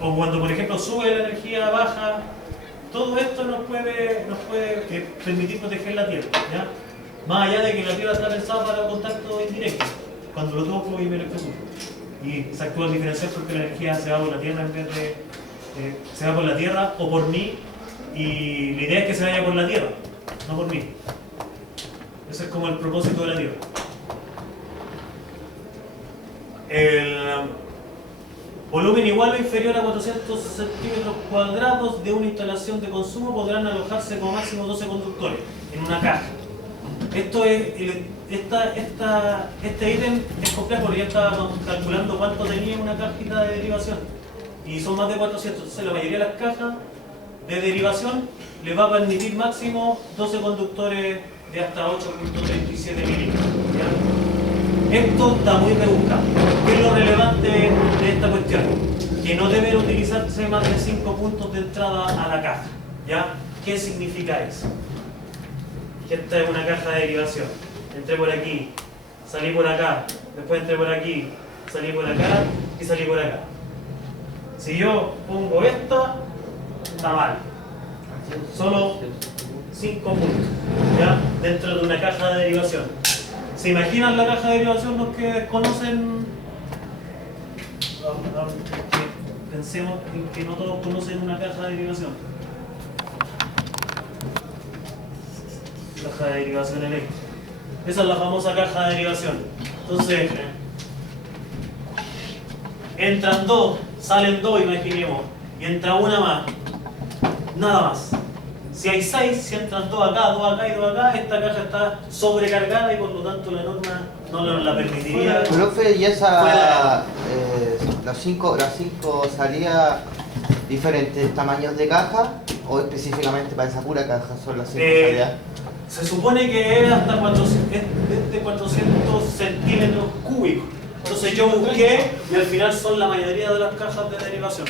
o cuando por ejemplo sube la energía, baja, todo esto nos puede permitir proteger la Tierra, ¿ya? Más allá de que la Tierra está pensada para contacto indirecto, cuando lo toco y me electrocuto. Y se actúa el diferencial porque la energía se va por la Tierra en vez de... se va por la Tierra o por mí, y la idea es que se vaya por la Tierra, no por mí. Ese es como el propósito de la Tierra. El volumen igual o inferior a 400 centímetros cuadrados de una instalación de consumo podrán alojarse como máximo 12 conductores en una caja. Esto es, este ítem es complejo porque ya estaba calculando cuánto tenía una cajita de derivación y son más de 400, entonces la mayoría de las cajas de derivación les va a permitir máximo 12 conductores de hasta 8.37 milímetros. Esto está muy rebuscado. ¿Qué es lo relevante de esta cuestión? Que no deben utilizarse más de 5 puntos de entrada a la caja. ¿Ya? ¿Qué significa eso? Que esta es una caja de derivación. Entré por aquí, salí por acá, después entré por aquí, salí por acá y salí por acá. Si yo pongo esta, está mal. Solo 5 puntos, ¿ya? Dentro de una caja de derivación. ¿Se imaginan la caja de derivación los que desconocen? Pensemos en que no todos conocen una caja de derivación. Caja de derivación eléctrica. Esa es la famosa caja de derivación. Entonces, entran dos, salen dos, imaginemos, y entra una más. Nada más. Si hay 6, si entran dos acá y dos acá, esta caja está sobrecargada y por lo tanto la norma no nos la permitiría. Profe, ¿y esa, las cinco salidas diferentes tamaños de caja o específicamente para esa pura caja son las 5 salidas? Se supone que es hasta 400 centímetros cúbicos. Entonces yo busqué y al final son la mayoría de las cajas de derivación.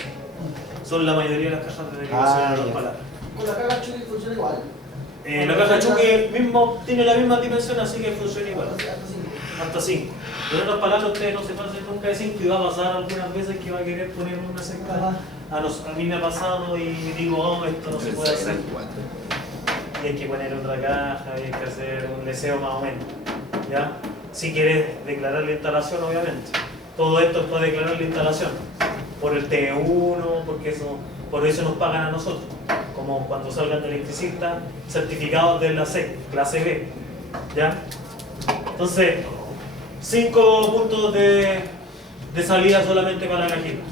Son la mayoría de las cajas de derivación en las palabras. Con la caja Chucky funciona igual. La caja Chucky mismo tiene la misma dimensión, así que funciona igual. Hasta 5. En otras palabras, ustedes no se pasen nunca de 5 y va a pasar algunas veces que va a querer poner una secta. A mí me ha pasado y digo, oh, esto no se puede hacer. Y hay que poner otra caja, hay que hacer un deseo más o menos. ¿Ya? Si quieres declarar la instalación, obviamente. Todo esto es para declarar la instalación. Por el TE1, porque por eso nos pagan a nosotros. Como cuando salgan de electricistas certificados de la C, clase B. ¿Ya? Entonces, 5 puntos de salida solamente para la cajita.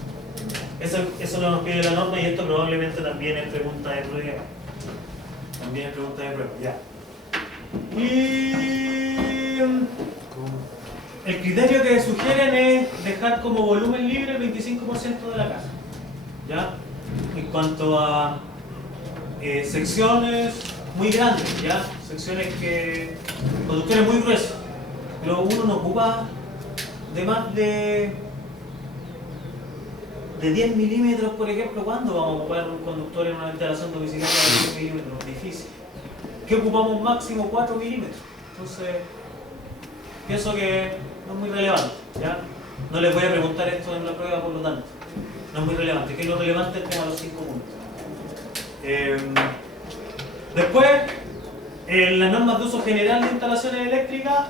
Eso no nos pide la norma y esto probablemente también es pregunta de prueba. También es pregunta de prueba, ya. Y el criterio que sugieren es dejar como volumen libre el 25% de la caja. ¿Ya? En cuanto a secciones muy grandes, ¿ya? Secciones conductores muy gruesos. Pero uno no ocupa de más de 10 milímetros, por ejemplo. ¿Cuándo vamos a ocupar un conductor en una instalación domiciliaria de 10 milímetros? Difícil. ¿Qué ocupamos máximo? 4 milímetros. Entonces, pienso que no es muy relevante, ¿ya? No les voy a preguntar esto en la prueba, por lo tanto. No es muy relevante. ¿Qué es lo relevante? Es como a los 5 puntos. Después, en las normas de uso general de instalaciones eléctricas,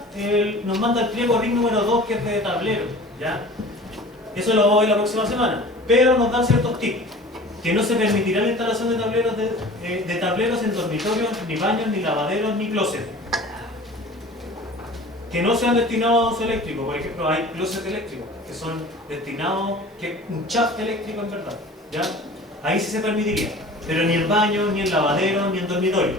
nos manda el pliego RIC número 2, que es de tablero, ¿ya? Eso lo vamos a ver la próxima semana. Pero nos dan ciertos tips. Que no se permitirá la instalación de tableros en dormitorios, ni baños, ni lavaderos, ni closet. Que no sean destinados a uso eléctrico. Por ejemplo, hay closets eléctricos que son destinados, que es un shaft eléctrico en verdad, ¿ya? Ahí sí se permitiría. Pero ni en baños, ni en lavaderos, ni en dormitorios.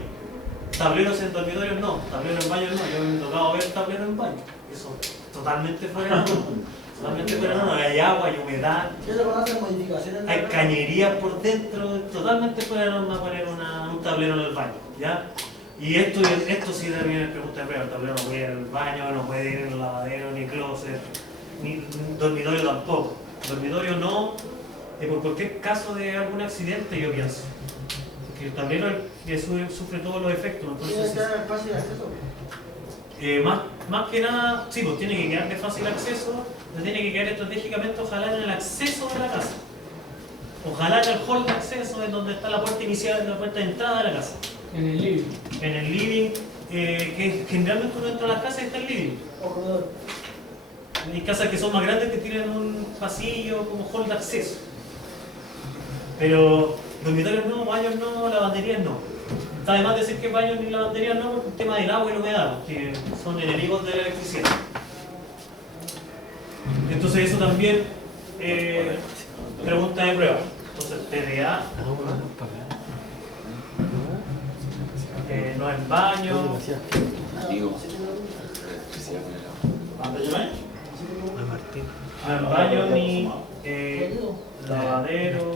Tableros en dormitorios no, tableros en baños no. Yo me he tocado ver tableros en baños. Eso totalmente fuera de la norma. Totalmente fuera de la norma. Hay agua, hay humedad. Hay cañerías por dentro. Totalmente fuera de la norma poner un tablero en el baño, ¿ya? Y esto sí también es pregunta de prueba. El tablero no puede ir al baño, no puede ir en el lavadero, ni closet, ni dormitorio tampoco. Dormitorio no, por cualquier caso de algún accidente, yo pienso. Que el tablero que sufre todos los efectos. Entonces, ¿tiene que quedar fácil de acceso? Más que nada, sí, pues tiene que quedar de fácil acceso, tiene que quedar estratégicamente, ojalá en el acceso de la casa. Ojalá que el hall de acceso es donde está la puerta inicial, la puerta de entrada de la casa. En el living. En el living, que generalmente uno entra a las casas y está el living. Hay casas que son más grandes que tienen un pasillo como hall de acceso. Pero dormitorios no, baños no, lavanderías no. Está de más decir que baños ni lavanderías no por el tema del agua y la humedad, que son enemigos de la electricidad. Entonces eso también pregunta de prueba. Entonces TDA no es baño. No es baño ni lavadero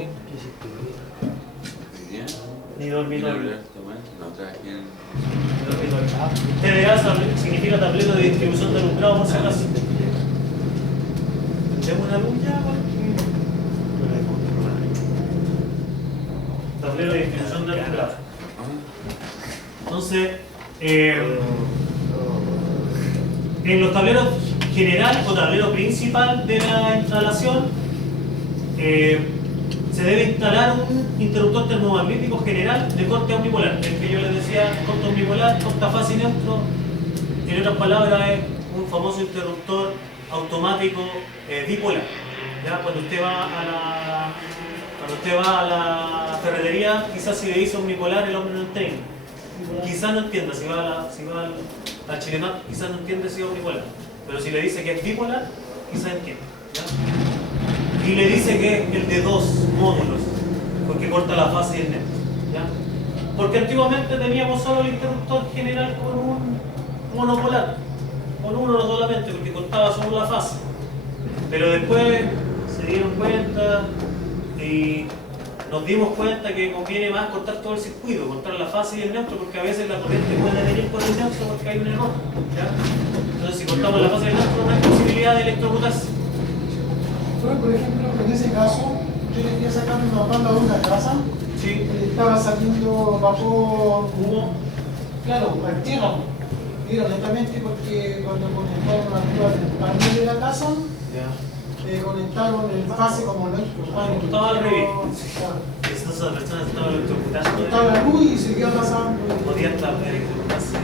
ni dormitorio. TDA significa tablero de distribución de alumbrado por si acaso. ¿Tenemos una luz ya? Tablero de distribución de alumbrado. Entonces, en los tableros general o tablero principal de la instalación se debe instalar un interruptor termomagnético general de corte omnipolar. El que yo les decía, corte omnipolar, corta fase y neutro. En otras palabras, es un famoso interruptor automático bipolar. ¿Ya? Cuando usted va a la ferretería, quizás si le dice omnipolar el hombre no entiende. Quizás no entienda, si va al Chilemat, quizás no entiende si es omnipolar. Pero si le dice que es bipolar, quizás entiende. ¿Ya? Y le dice que es el de 2 módulos, porque corta la fase y el neutro. ¿Ya? Porque antiguamente teníamos solo el interruptor general con un monopolar, con uno solamente, porque cortaba solo la fase. Pero después se dieron cuenta y nos dimos cuenta que conviene más cortar todo el circuito, cortar la fase y el neutro, porque a veces la corriente puede venir por el neutro porque hay un error. ¿Ya? Entonces, si cortamos la fase y el neutro, no hay posibilidad de electrocutarse. Por ejemplo, en ese caso, yo le quería sacar una banda de una casa, Sí. estaba saliendo vapor, Humo. claro, al tierra. Mira, lentamente porque cuando conectaron arriba del panel de la casa, conectaron el fase como neutro. Estaba al revés. Claro. Entonces la persona estaba electrocutando. Estaba la luz y seguía pasando. Podía estar electrocutarse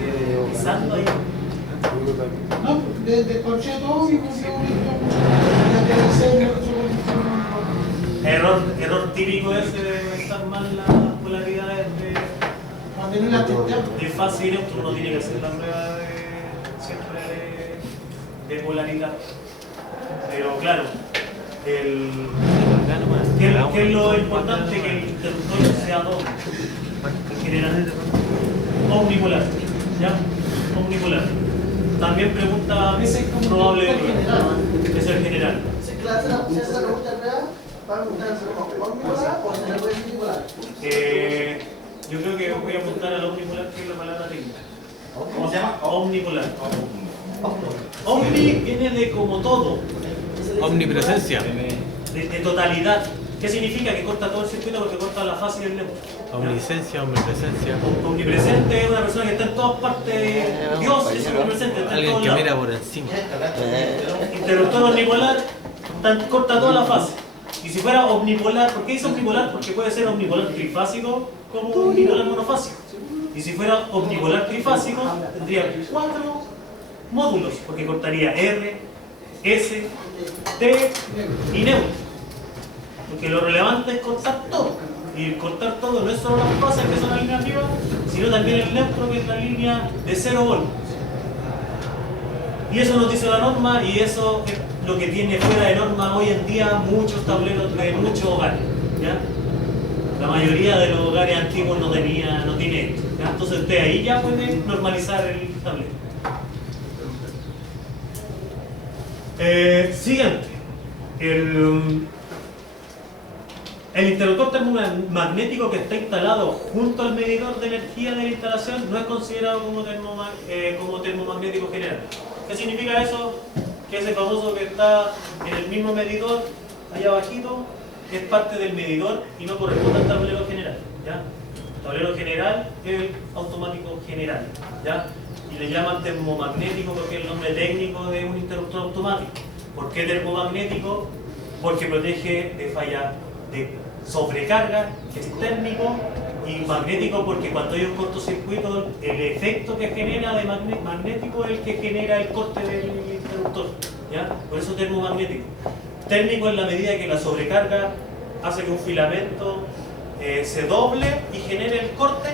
pisando ahí. No, descorché todo y confió Error típico ese de estar mal las polaridades mantener la testa. de fase y neutro. Uno tiene que hacer la prueba siempre de polaridad. Pero claro, ¿qué es lo importante? Que el interruptor sea doble. En general, omnipolar. ¿Ya? Omnipolar. También pregunta probable de prueba. Es el general. ¿Se hace la pregunta real? ¿Para preguntarse como omnipolar o se le puede decir bipolar? Yo creo que voy a apuntar al omnipolar, que es la palabra técnica. ¿Cómo se llama? Omnipolar. Omni viene de como todo, Omnipresencia. de totalidad. ¿Qué significa? Que corta todo el circuito porque corta la fase y el neutro. Omnisencia, omnipresencia. Omnipresente es una persona que está en todas partes. Dios es omnipresente, está en Alguien todos que lados. mira por encima. Interruptor omnipolar corta toda la fase. Y si fuera omnipolar, ¿por qué dice omnipolar? Porque puede ser omnipolar trifásico como omnipolar monofásico. Y si fuera omnipolar trifásico, tendría 4 módulos, porque cortaría R, S, T y neutro. Porque lo relevante es cortar todo. Y cortar todo no es solo las fases, que son la línea arriba, sino también el neutro, que es la línea de 0 voltios. Y eso nos dice la norma, y eso es lo que tiene fuera de norma hoy en día muchos tableros de muchos hogares. ¿Ya? La mayoría de los hogares antiguos no tiene esto. ¿Ya? Entonces usted ahí ya puede normalizar el tablero. Siguiente. El interruptor termomagnético que está instalado junto al medidor de energía de la instalación no es considerado como termomagnético general. ¿Qué significa eso? Que ese famoso que está en el mismo medidor, allá abajito, es parte del medidor y no corresponde al tablero general. ¿Ya? El tablero general es el automático general. ¿Ya? Y le llaman termomagnético porque es el nombre técnico de un interruptor automático. ¿Por qué termomagnético? Porque protege de falla de sobrecarga es térmico y magnético, porque cuando hay un cortocircuito el efecto que genera de magnético es el que genera el corte del interruptor, ¿ya? Por eso termomagnético. Térmico en la medida que la sobrecarga hace que un filamento se doble y genere el corte,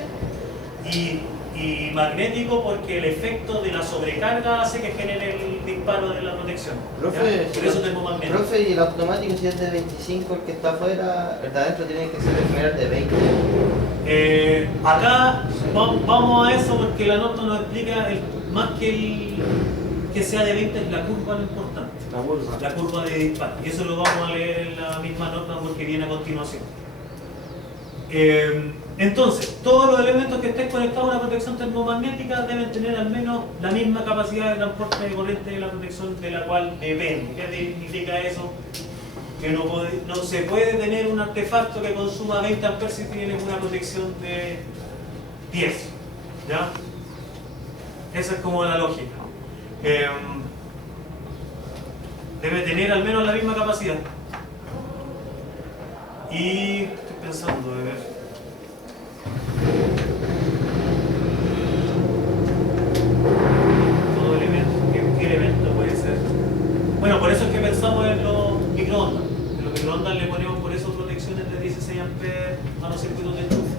y magnético porque el efecto de la sobrecarga hace que genere el disparo de la protección. Profe, ¿ya? Por eso termomagnético. profe, y el automático, si es de 25, el que está afuera, el de adentro tiene que ser el general de 20. Acá vamos a eso porque la nota nos explica más que sea de 20 es la curva lo importante. La curva de disparo. Y eso lo vamos a leer en la misma nota porque viene a continuación. Entonces, todos los elementos que estén conectados a una protección termomagnética deben tener al menos la misma capacidad de transporte de corriente de la protección de la cual depende. ¿Qué significa eso? Que no se puede tener un artefacto que consuma 20 amperes si tienes una protección de 10. ¿Ya? Esa es como la lógica. Debe tener al menos la misma capacidad. Y estoy pensando, de ver. Todo elemento, ¿qué elemento puede ser? Bueno, por eso es que pensamos en los microondas. En los microondas le ponemos por eso protecciones de 16 amperes a los circuitos de enchufe.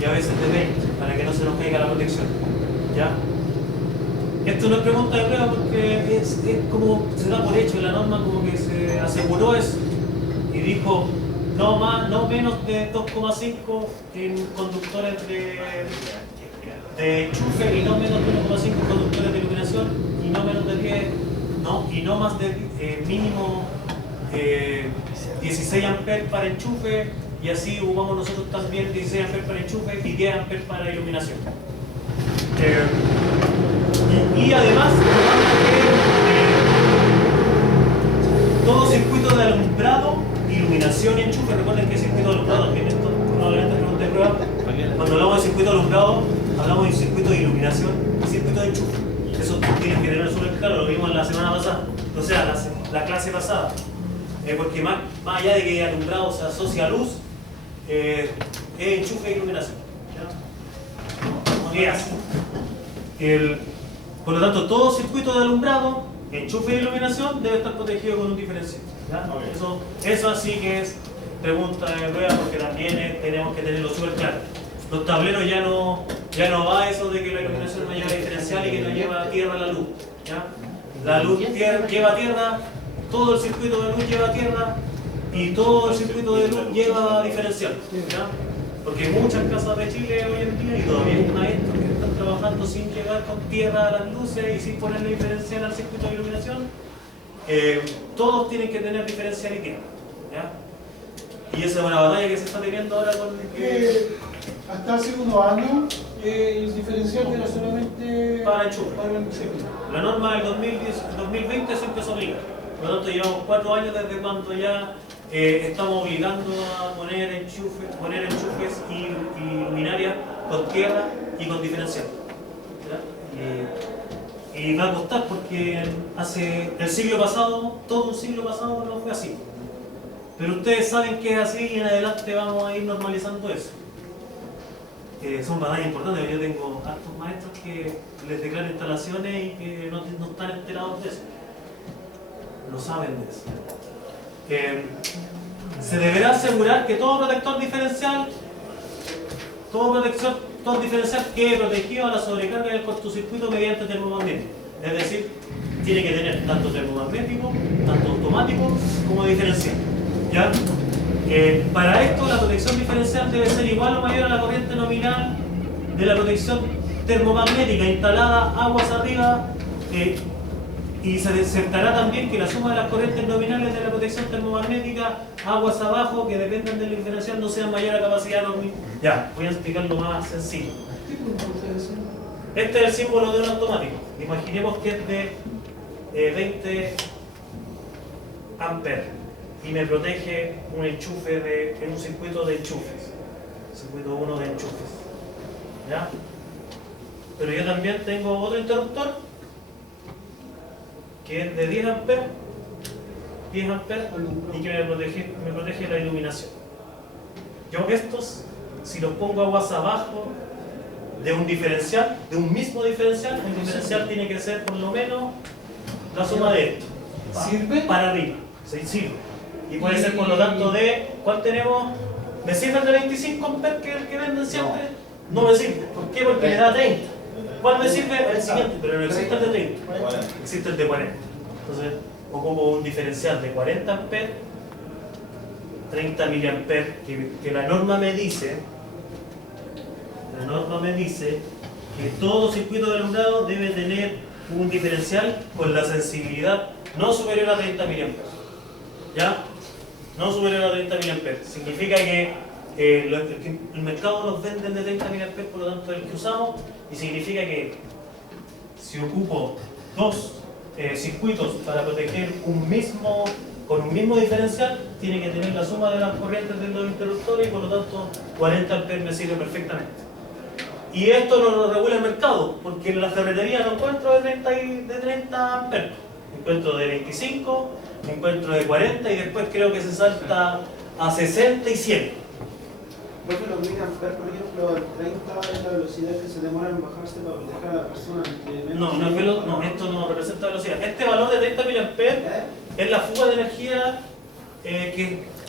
Y a veces de 20, para que no se nos caiga la protección. ¿Ya? Esto no es pregunta de prueba porque es como se da por hecho, la norma como que se aseguró eso y dijo no menos de 2,5 en conductores de enchufe y no menos de 1,5 en conductores de iluminación y no menos de 10, y no más de mínimo 16 amperes para enchufe, y así ocupamos nosotros también 16 amperes para enchufe y 10 amperes para iluminación. Y además, todo circuito de alumbrado, iluminación y enchufe, recuerden que circuito de alumbrado también, esto probablemente es pregunta de prueba. Cuando hablamos de circuito de alumbrado, hablamos de circuito de iluminación y circuito de enchufe. Eso tienen que tener súper claro, lo vimos la semana pasada, o sea, la clase pasada. Porque más allá de que alumbrado se asocia a luz, es enchufe e iluminación. ¿Qué hace? Por lo tanto, todo circuito de alumbrado, enchufe e iluminación debe estar protegido con un diferencial. Eso así que es pregunta de prueba porque también tenemos que tenerlo súper claro. Los tableros ya no va eso de que la iluminación no lleva diferencial y que no lleva tierra a la luz. ¿Ya? La luz lleva tierra, todo el circuito de luz lleva tierra y todo el circuito de luz lleva diferencial. ¿Ya? Porque muchas casas de Chile hoy en día, y todavía hay maestros que están trabajando sin llegar con tierra a las luces y sin ponerle diferencial al circuito de iluminación, todos tienen que tener diferencial y tierra. ¿Ya? Y esa es una batalla que se está teniendo ahora con... hasta hace unos años el diferencial era solamente para enchufe. Sí. La norma del 2020 se empezó a aplicar. Por lo tanto, llevamos 4 años desde cuando ya estamos obligando a poner enchufes y luminarias con tierra y con diferencial. Y va a costar porque hace el siglo pasado, todo un siglo pasado no fue así. Pero ustedes saben que es así y en adelante vamos a ir normalizando eso. Son batallas importantes, yo tengo hartos maestros que les declaran instalaciones y que no están enterados de eso. No saben de eso. Se deberá asegurar que todo protector diferencial quede protegido a la sobrecarga del cortocircuito mediante termomagnético. Es decir, tiene que tener tanto termomagnético, tanto automático como diferencial. ¿Ya? Para esto, la protección diferencial debe ser igual o mayor a la corriente nominal de la protección termomagnética instalada aguas arriba, y se desertará también que la suma de las corrientes nominales de la protección termomagnética aguas abajo que dependan del diferencial no sean mayor a capacidad nominal. Ya, voy a explicarlo más sencillo. Este es el símbolo de un automático. Imaginemos que es de 20 amperes y me protege un enchufe en un circuito de enchufes, circuito 1 de enchufes. ¿Ya? Pero yo también tengo otro interruptor que es de 10 amperes y que me protege la iluminación. Yo estos, si los pongo aguas abajo de un diferencial, de un mismo diferencial, el diferencial tiene que ser por lo menos la suma de esto. ¿Sirve? Para arriba, se sirve. Y puede ser por lo tanto de, ¿cuál tenemos? ¿Me sirve el de 25 amperes que venden siempre? No me sirve. ¿Por qué? Porque me da 30. ¿Cuál me sirve? El siguiente, pero no existe el de 30. Existe el de 40. Entonces, ocupo un diferencial de 40 amperes, 30 miliamperes, que la norma me dice que todo circuito de alumbrado debe tener un diferencial con la sensibilidad no superior a 30 miliamperes. ¿Ya? No superior a 30 miliamperes. Significa que el mercado los venden de 30 miliamperes, por lo tanto es el que usamos, y significa que si ocupo dos circuitos para proteger con un mismo diferencial, tiene que tener la suma de las corrientes de los interruptores y por lo tanto 40 amperes me sirve perfectamente. Y esto no lo regula el mercado, porque en la ferretería no encuentro de 30 amperes. Encuentro de 25, encuentro de 40 y después creo que se salta a 60 y 100. Profe, los miliamperes, por ejemplo, el 30 es la velocidad que se demora en bajarse para proteger a la persona. No, esto no representa velocidad. Este valor de 30 miliamperes es la fuga de energía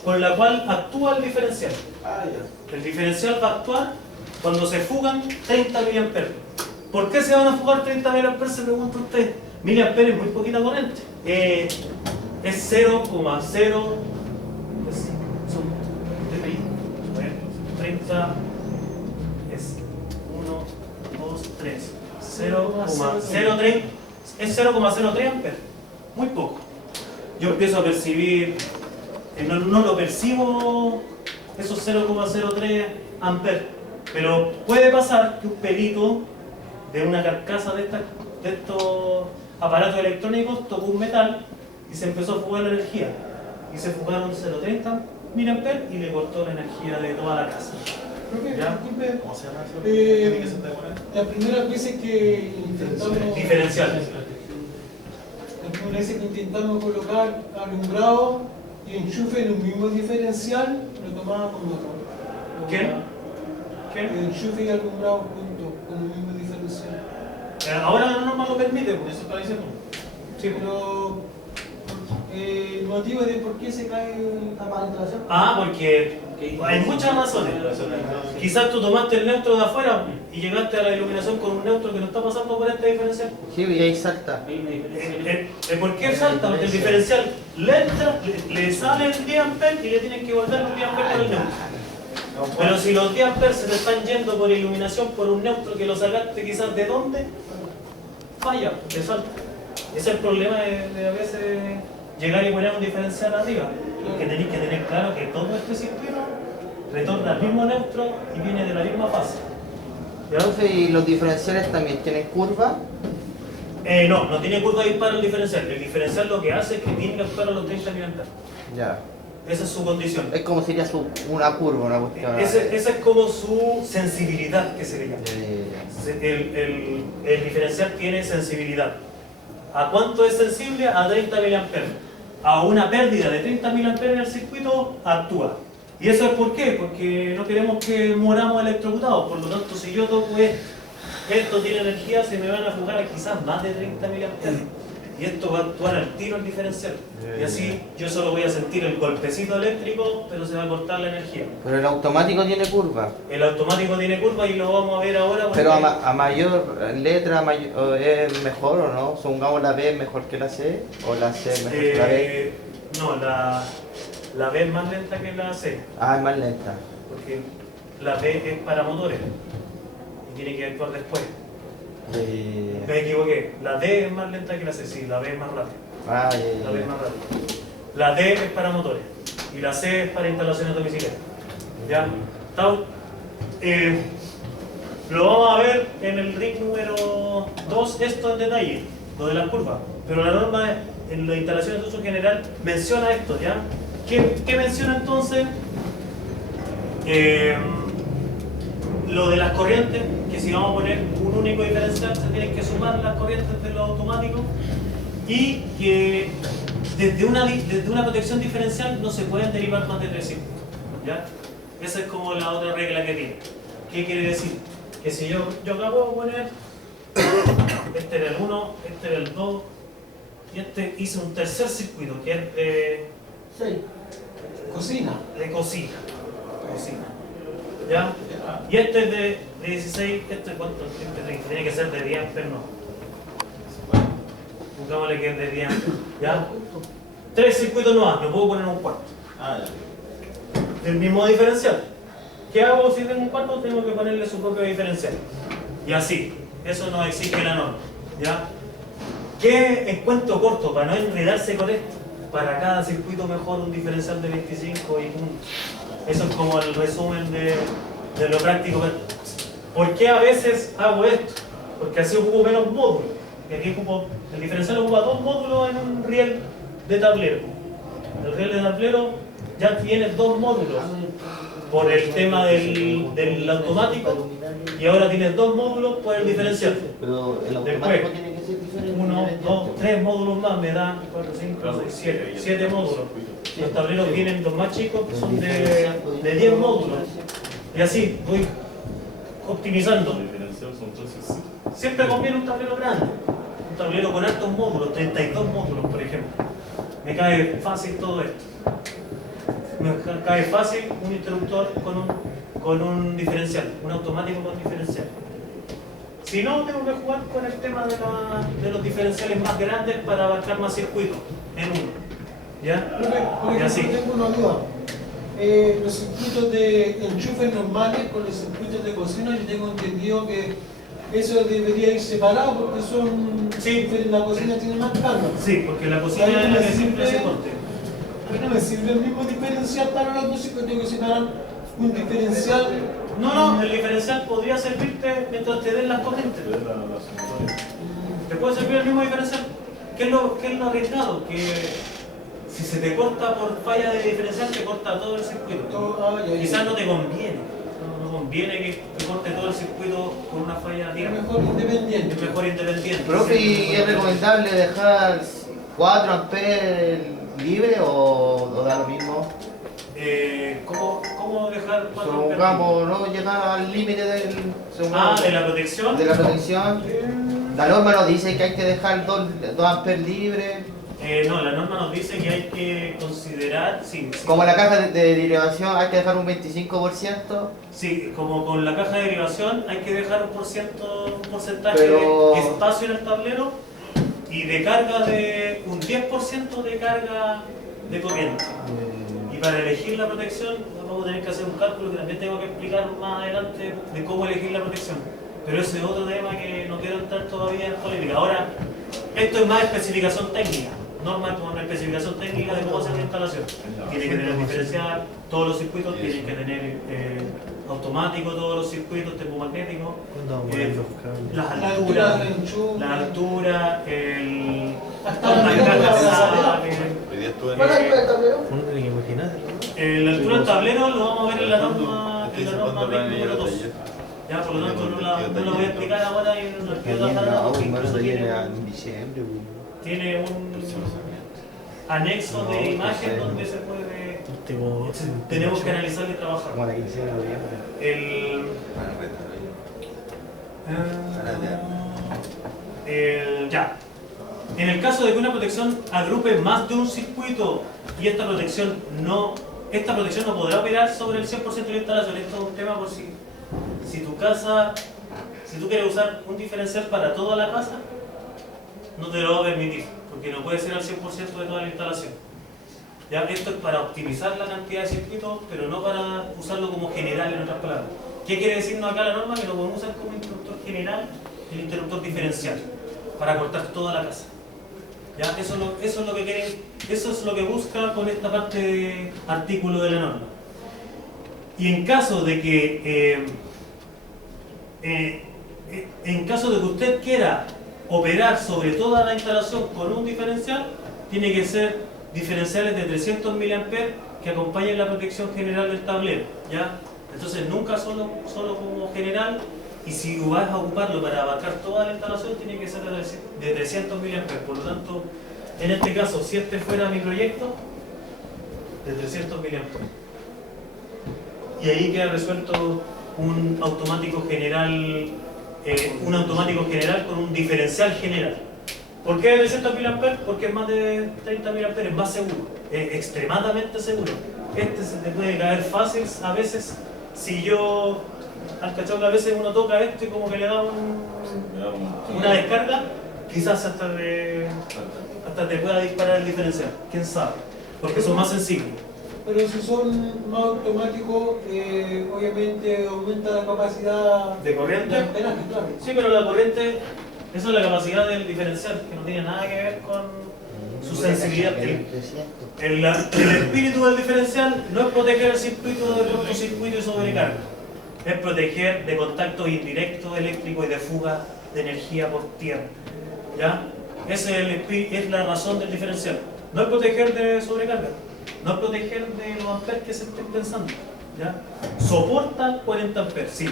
con la cual actúa el diferencial. Ah, ya. El diferencial va a actuar cuando se fugan 30 miliamperes. ¿Por qué se van a fugar 30 miliamperes? Se pregunta usted. Miliamperes es muy poquita corriente. Es 0,0. Son 30 es 1, 2, 3. 0,03 es 0,03 amperes. Muy poco. Yo empiezo a percibir, no lo percibo esos 0,03 amperes. Pero puede pasar que un pelito de una carcasa de estos aparatos electrónicos tocó un metal y se empezó a fugar la energía. Y se fugaron 0,30 miliamperes y le cortó la energía de toda la casa. ¿Ya? ¿Cómo se llama eso? La primera vez que intentamos... Diferencial. La primera vez que intentamos colocar alumbrado y enchufe en un mismo diferencial, lo tomaba como error. ¿Quién? Enchufe y alumbrado juntos, con un mismo diferencial. Ahora la norma lo permite, por eso está diciendo. Sí, pero el motivo de por qué se cae la instalación. Porque hay muchas razones. Quizás tú tomaste el neutro de afuera y llegaste a la iluminación con un neutro que no está pasando por este diferencial. Sí, y ahí salta. ¿Por qué salta? Porque el diferencial le sale el 10 amperes y le tienen que volver los 10 amperes por el neutro. Pero si los 10 amperes se te están yendo por iluminación por un neutro que lo sacaste quizás de dónde, falla, te salta. Ese es el problema de a veces llegar y poner un diferencial arriba. Porque tenéis que tener claro que todo este circuito retorna al mismo neutro y viene de la misma fase. ¿Ya? Profe, ¿y los diferenciales también tienen curva? No tiene curva de disparo el diferencial. El diferencial lo que hace es que tiene que actuar a los 30 miliamperes. Ya. Esa es su condición. Es como sería una curva, una cuestión. Esa es como su sensibilidad, que se le llama. El diferencial tiene sensibilidad. ¿A cuánto es sensible? A 30 miliamperes. A una pérdida de 30 miliamperes en el circuito actúa. ¿Y eso es por qué? Porque no queremos que moramos electrocutados. Por lo tanto, si yo toco esto tiene energía, se me van a fugar quizás más de 30 miliamperes. Y esto va a actuar al tiro el diferencial. Y así yo solo voy a sentir el golpecito eléctrico, pero se va a cortar la energía. Pero el automático tiene curva. El automático tiene curva y lo vamos a ver ahora. Porque Pero a mayor letra es mejor o no? Supongamos la B es mejor que la C o la C es mejor que la B. No, la B es más lenta que la C. Ah, es más lenta. Porque la B es para motores y tiene que actuar después. Me equivoqué. La D es más lenta que la C, sí, la B es más rápida. La B es más rápida. La D es para motores y la C es para instalaciones domiciliarias. ¿Ya? Lo vamos a ver en el RIC número 2, esto en detalle, lo de las curvas. Pero la norma en las instalaciones de uso general menciona esto, ¿ya? ¿Qué menciona entonces? Lo de las corrientes, que si vamos a poner un único diferencial se tienen que sumar las corrientes de los automáticos, y que desde una protección diferencial no se pueden derivar más de 3 circuitos, ¿ya? Esa es como la otra regla que tiene. ¿Qué quiere decir? Que si yo acabo de poner, este era el 1, este era el 2, y este hice un tercer circuito que es Sí. Cocina. de cocina. ¿Ya? Y este es de 16, este cuánto, tiene que ser de 10 amperes, no. Pongámosle que es de 10 amperes. ¿Ya? 3 circuitos no puedo poner un cuarto. Del mismo diferencial. ¿Qué hago si tengo un cuarto? Tengo que ponerle su propio diferencial. Y así. Eso nos exige la norma. ¿Ya? ¿Qué en cuento corto para no enredarse con esto? Para cada circuito mejor un diferencial de 25 y punto. Eso es como el resumen de lo práctico. ¿Por qué a veces hago esto? Porque así ocupo menos módulos. Y aquí el diferencial ocupa 2 módulos en un riel de tablero. El riel de tablero ya tiene 2 módulos por el tema del automático y ahora tiene 2 módulos por el diferencial. Pero el Después, automático tiene que ser diferente. 1, 2, 3 módulos más me dan 4, 5, 6, 7. 7 módulos. Los tableros vienen los más chicos que son de 10 módulos. Y así voy optimizando. Siempre conviene un tablero grande. Un tablero con altos módulos, 32 módulos por ejemplo. Me cae fácil todo esto. Me cae fácil un interruptor con un diferencial, un automático con diferencial. Si no, tengo que jugar con el tema de los diferenciales más grandes para abarcar más circuitos en uno. ¿Ya? Porque Y así. tengo una duda. Los circuitos de enchufes normales con los circuitos de cocina, yo tengo entendido que eso debería ir separado porque son. Sí. La cocina tiene más carga. Sí, porque la cocina es la que siempre se corte. A mí no me sirve el mismo diferencial para los dos, que tengo que separar un diferencial. No, el diferencial podría servirte mientras te den las corrientes. Te puede servir el mismo diferencial. ¿Qué es lo arriesgado? Que si se te corta por falla de diferencial, te corta todo el circuito. Quizás no te conviene. No conviene que corte todo el circuito con una falla Es tierra. mejor independiente. Es mejor independiente. Profe, ¿y es recomendable dejar 4 amperes libre o da lo mismo? ¿Cómo dejar 4 amperes? Supongamos no llegar al límite de la protección. de la protección. La norma nos dice que hay que dejar 2 amperes libres. No, la norma nos dice que hay que considerar, sí. Como la caja de derivación hay que dejar un 25%. Sí, como con la caja de derivación hay que dejar un porcentaje Pero- de espacio en el tablero y de carga de un 10% de carga de corriente. Y para elegir la protección vamos a tener que hacer un cálculo que también tengo que explicar más adelante de cómo elegir la protección. Pero ese es otro tema que no quiero entrar todavía en polémica. Ahora, esto es más especificación técnica. Norma con especificación técnica de cómo hacer la instalación. Tiene que tener diferencial, todos los circuitos tienen que tener automático, todos los circuitos termomagnéticos, las La altura alturas, del enchufe. la altura, Hasta cuántas la cargas altura de la salen. Hoy día estuve en ¿Cuál es el tablero? La altura del tablero lo vamos a ver en la norma RIC número 2. Ya, por lo tanto no lo voy a explicar ahora y no lo quiero dejar ahora porque incluso tiene un anexo de imagen donde se puede. Tenemos que analizar y trabajar. Como la quincena de noviembre. Ya. En el caso de que una protección agrupe más de un circuito y esta protección no podrá operar sobre el 100% de la instalación. Esto es un tema por si tu casa, si tú quieres usar un diferencial para toda la casa, no te lo va a permitir, porque no puede ser al 100% de toda la instalación. Ya, esto es para optimizar la cantidad de circuitos, pero no para usarlo como general en otras palabras. ¿Qué quiere decirnos acá la norma? Que lo podemos usar como interruptor general y el interruptor diferencial, para cortar toda la casa. ¿Ya? Eso es lo que busca con esta parte de artículo de la norma. Y en caso de que usted quiera operar sobre toda la instalación con un diferencial, tiene que ser diferenciales de 300 mA que acompañen la protección general del tablero, ¿ya? Entonces nunca solo como general, y si vas a ocuparlo para abarcar toda la instalación, tiene que ser de 300 mA. Por lo tanto, en este caso, si este fuera mi proyecto, de 300 mA. y ahí queda resuelto un automático general con un diferencial general. ¿Por qué 300 mA? Porque es más de 30 mA, es más seguro, es extremadamente seguro. Este se te puede caer fácil a veces. Si yo, al cachón, a veces uno toca esto y como que le da una descarga, quizás hasta te pueda disparar el diferencial, quién sabe, porque son más sensibles. Pero si son más automáticos, obviamente aumenta la capacidad ¿De corriente? de amperaje, claro. Sí, pero la corriente, eso es la capacidad del diferencial, que no tiene nada que ver con su sensibilidad. El espíritu del diferencial no es proteger el circuito de cortocircuito y sobrecarga, es proteger de contactos indirectos eléctricos y de fuga de energía por tierra. ¿Ya? Ese es la razón del diferencial. No es proteger de sobrecarga, no es proteger de los amperes que se estén pensando. ¿Ya? Soporta 40 amperes, sí.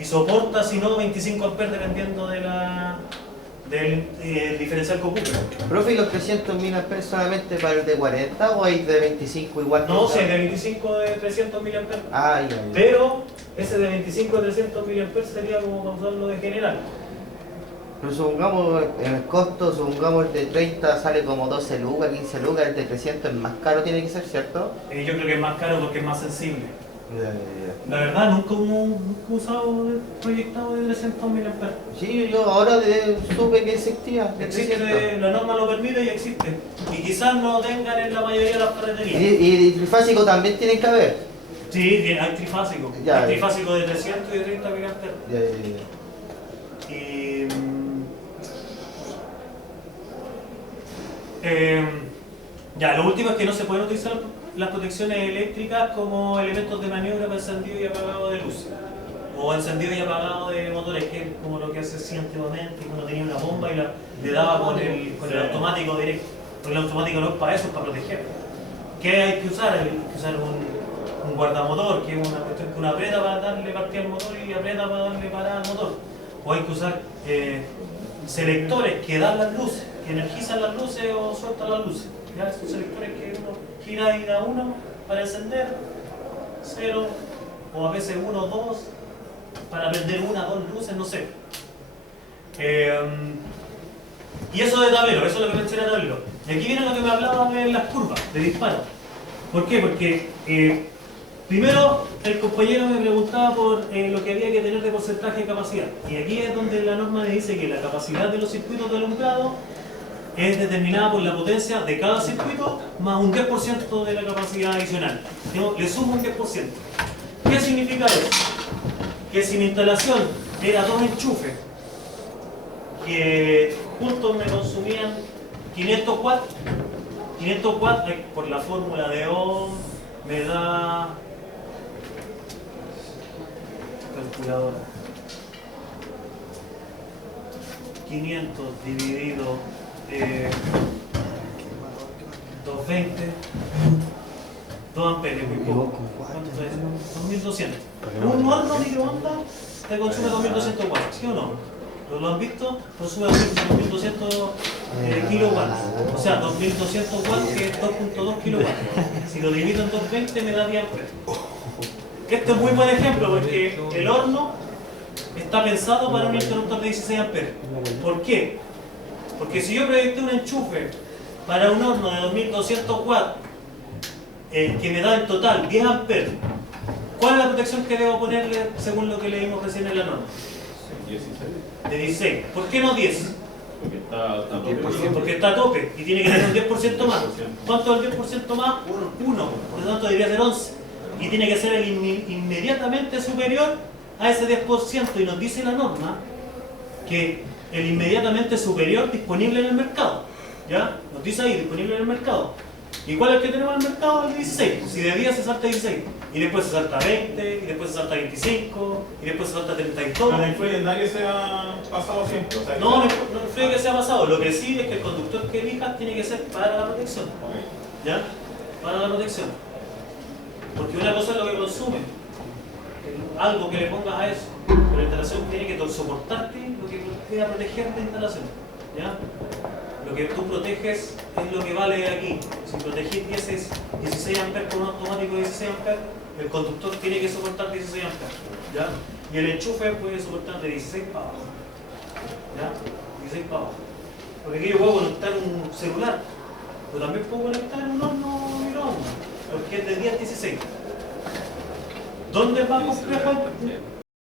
Y soporta, si no, 25 amperes dependiendo del diferencial que ocupe. Profe, ¿y los 300 mA solamente para el de 40 o hay de 25 igual? No, si hay de 25 de 300 mA. Ah, ya. Pero ese de 25 de 300 mA sería como causarlo de general. Pero supongamos en el costo, supongamos el de 30 sale como 12 lucas, 15 lucas, el de 300 es más caro, tiene que ser, ¿cierto? Yo creo que es más caro porque es más sensible. Ya. La verdad, nunca he usado el proyectado de 300 mA. Sí, yo ahora supe que existía, de 300. Existe, la norma lo permite y existe. Y quizás no lo tengan en la mayoría de las ferreterías. Y trifásico también tiene que haber. Sí, hay trifásico. Ya, Hay trifásico de 300 y de 30 mA. Ya. Y, ya, lo último es que no se pueden utilizar las protecciones eléctricas como elementos de maniobra para encendido y apagado de luz. O encendido y apagado de motores, que es como lo que se hacía antiguamente, cuando tenía una bomba y le daba con el automático directo. Pero el automático no es para eso, es para proteger. ¿Qué hay que usar? Hay que usar un guardamotor, que es una cuestión que uno aprieta para darle partida al motor y aprieta para darle parada al motor. O hay que usar selectores que dan las luces, que energizan las luces o sueltan las luces. ¿Ya? Son selectores que uno gira y da uno para encender, 0, o a veces 1 o 2 para prender 1 o 2 luces, no sé. Y eso de tablero, eso es lo que mencioné de tablero. Y aquí viene lo que me hablaba de las curvas de disparo. ¿Por qué? Porque primero el compañero me preguntaba por lo que había que tener de porcentaje de capacidad. Y aquí es donde la norma me dice que la capacidad de los circuitos de alumbrado es determinada por la potencia de cada circuito más un 10% de la capacidad adicional. Yo le sumo un 10%. ¿Qué significa eso? Que si mi instalación era 2 enchufes que juntos me consumían 500 watts, 500 watts por la fórmula de Ohm me da calculadora 500 dividido 220, 2 amperes, muy poco. ¿Cuánto es? 2200. Un horno microondas te consume 2200 watts, ¿sí o no? ¿Lo han visto? Consume 2200 kilowatts. O sea, 2200 watts que es 2.2 kilowatts. Si lo divido en 220 me da 10 amperes. Este es muy buen ejemplo porque el horno está pensado para un interruptor de 16 amperes. ¿Por qué? Porque si yo proyecté un enchufe para un horno de 2200 watts que me da en total 10 amperes, ¿cuál es la protección que debo ponerle según lo que leímos recién en la norma? 16. De 16. ¿Por qué no 10? Porque está a tope. Porque está a tope y tiene que tener un 10% más. ¿Cuánto es el 10% más? 1. Por lo tanto debería ser 11. Y tiene que ser el inmediatamente superior a ese 10%. Y nos dice la norma que el inmediatamente superior disponible en el mercado. ¿Ya? Nos dice ahí, disponible en el mercado. ¿Y cuál es el que tenemos en el mercado? El 16. Si de 10 se salta 16. Y después se salta 20, y después se salta 25, y después se salta 32. No influye en nada que sea pasado siempre. O sea, No influye que sea pasado. Lo que sí es que el conductor que elijas tiene que ser para la protección. ¿Ya? Para la protección. Porque una cosa es lo que consume. Algo que le pongas a eso. Pero la instalación tiene que soportarte lo que te va a proteger de instalación. ¿Ya? Lo que tú proteges es lo que vale aquí. Si protegís 16 amperes con un automático de 16 amperes, El conductor tiene que soportar 16 amperes, ¿ya? Y el enchufe puede soportar de 16 para abajo, ¿ya? 16 para abajo. Porque aquí yo puedo conectar un celular, pero también puedo conectar un horno microondas, porque es de 10 a 16. ¿Dónde es más complejo?